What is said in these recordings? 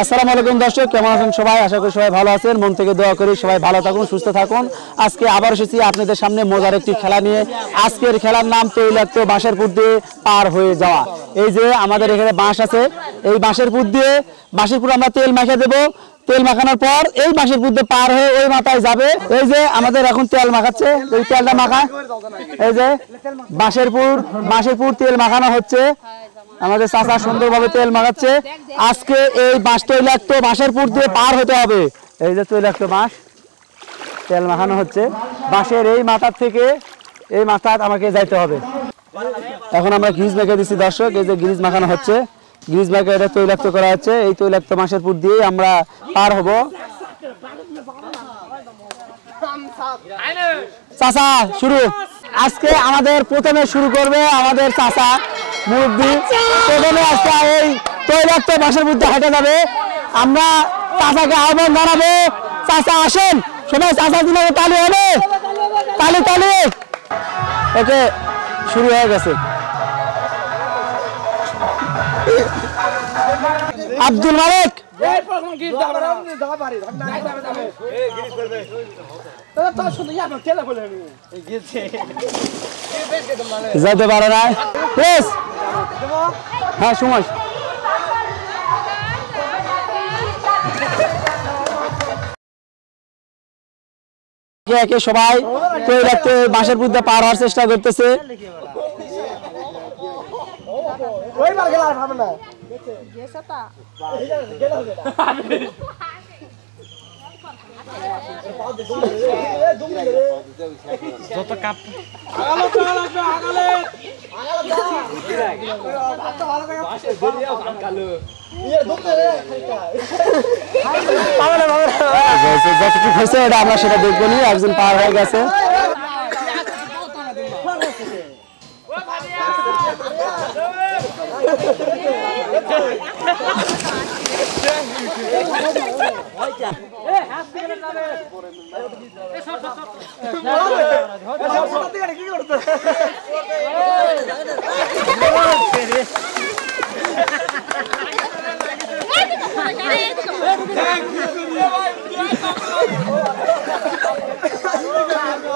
আসসালামু আলাইকুম দর্শক, কেমন আছেন সবাই? আশা করি সবাই ভালো আছেন। মন থেকে দোয়া করি সবাই ভালো থাকুন, সুস্থ থাকুন। আজকে আবার এসেছি আপনাদের সামনে মজার একটি খেলা নিয়ে। আজকের খেলার নাম তৈলাক্ত বাঁশের পুর দিয়ে পার হয়ে যাওয়া। এই যে আমাদের এখানে বাঁশ আছে, এই বাঁশের পুর দিয়ে বাঁশের পুর আমরা তেল মাখিয়ে দেবো। তেল মাখানোর পর এই বাঁশের পুর দিয়ে পার হয়ে ওই মাথায় যাবে। এই যে আমাদের এখন তেল মাখাচ্ছে, এই তেলটা মাখা, এই যে বাঁশের পুর তেল মাখানো হচ্ছে। আমাদের চাচা সুন্দরভাবে তেল মাখাচ্ছে। আজকে এই বাঁশ তৈলাক্ত বাঁশের পুর দিয়ে পার হতে হবে। এই যে তৈলাক্ত বাঁশ তেল মাখানো হচ্ছে। বাঁশের এই মাথার থেকে এই মাথা আমাকে যাইতে হবে। এখন আমরা গ্রিজ মেখে দিচ্ছি দর্শক। এই যে গ্রিজ মাখানো হচ্ছে, গ্রিজ মেখে এটা তৈলাক্ত করা হচ্ছে। এই তৈলাক্ত বাঁশের পুর দিয়ে আমরা পার হব। চাচা শুরু। আজকে আমাদের প্রথমে শুরু করবে আমাদের চাচা মুরব্বি। প্রথমে আজকে এই তৈলাক্ত বাঁশের মধ্যে হেঁটে যাবে। আমরা চাচাকে আহ্বান জানাবো, চাচা আসেন সবাই, চাচার দিনে তালি হবে, তালি তালি। ওকে, শুরু হয়ে গেছে। আব্দুল মালিক যেতে পারে না। হ্যাঁ সময় একে সবাই তৈলাক্ত বাঁশের পুর দিয়ে পার হওয়ার চেষ্টা করতেছে। যতটুকু হয়েছে এটা আমরা সেটা দেখবো নি। একজন পার হয়ে গেছে।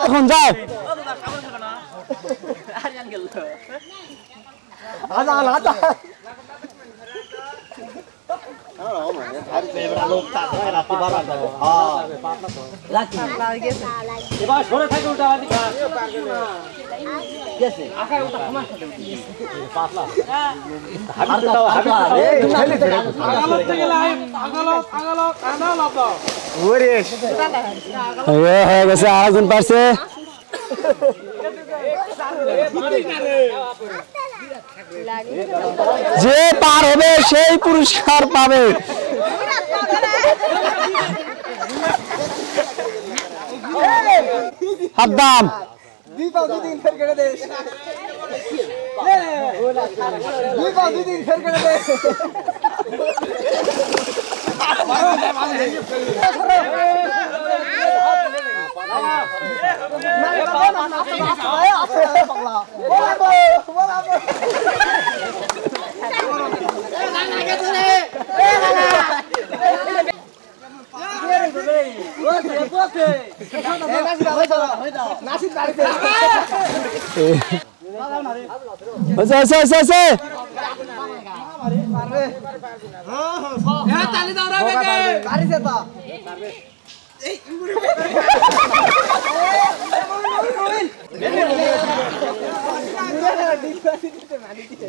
এখন যাও। হয়ে গেছে, আরেকজন পারছে। যে পার হবে সেই পুরস্কার পাবে। হাদ্দাম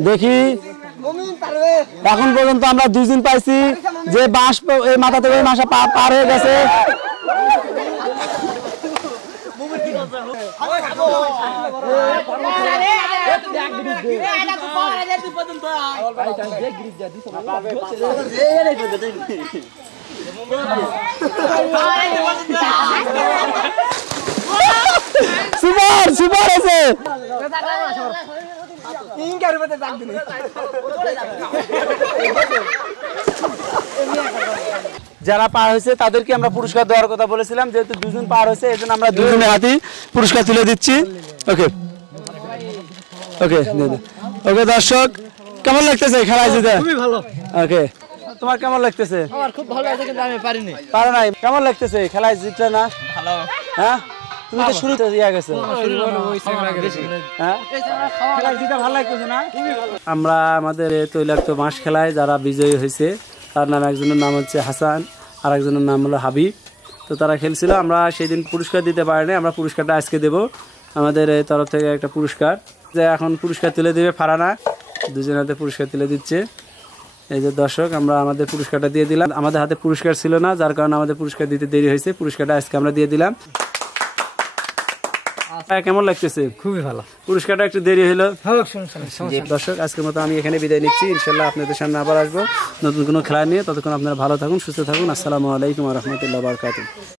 দেখি এখন পর্যন্ত আমরা দুইজন পাইছি যে বাঁশ এই মাথা থেকে মাসা পার হয়ে গেছে। সুপার সুপার আছে। যারা পার হয়েছে তাদেরকে আমরা পুরস্কার দেওয়ার কথা বলেছিলাম। যেহেতু দুজন পার হয়েছে এই জন্য আমরা দুজনের হাতে পুরস্কার তুলে দিচ্ছি। ওকে ওকে ওকে দর্শক, কেমন লাগতেছে খেলা জিতে? খুবই ভালো। ওকে তোমার কেমন লাগতেছে? আমার খুব ভালো আছে কিন্তু আমি পারিনি। পারো নাই? কেমন লাগতেছে? খেলায় জিতলে না? ভালো। হ্যাঁ, তুমি তো শুরুতে ইয়া গেছো। হ্যাঁ, খেলায় জিতে ভালো লাগতেছে না? আমরা আমাদের তৈলাক্ত বাঁশ খেলায় যারা বিজয়ী হয়েছে তার নাম, একজনের নাম হচ্ছে হাসান আর একজনের নাম হলো হাবিব। তো তারা খেলছিল, আমরা সেই দিন পুরস্কার দিতে পারিনি, আমরা পুরস্কারটা আজকে দেব। আমাদের এই তরফ থেকে একটা পুরস্কার, যে এখন পুরস্কার তুলে দেবে ফারানা, দুজনের হাতে পুরস্কার তুলে দিচ্ছে। এই যে দর্শক, আমরা আমাদের পুরস্কারটা দিয়ে দিলাম। আমাদের হাতে পুরস্কার ছিল না, যার কারণে আমাদের পুরস্কার দিতে দেরি হয়েছে। পুরস্কারটা আজকে আমরা দিয়ে দিলাম। কেমন লাগতেছে? খুবই ভালো। পুরস্কারটা একটু দেরি হলো। দর্শক, আজকের মতো আমি এখানে বিদায় নিচ্ছি। ইনশাল্লাহ আপনাদের সামনে আবার আসবো নতুন কোনো খেলা নিয়ে। ততক্ষণ আপনারা ভালো থাকুন, সুস্থ থাকুন। আসসালামু আলাইকুম ওয়া রাহমাতুল্লাহি ওয়া বারাকাতুহু।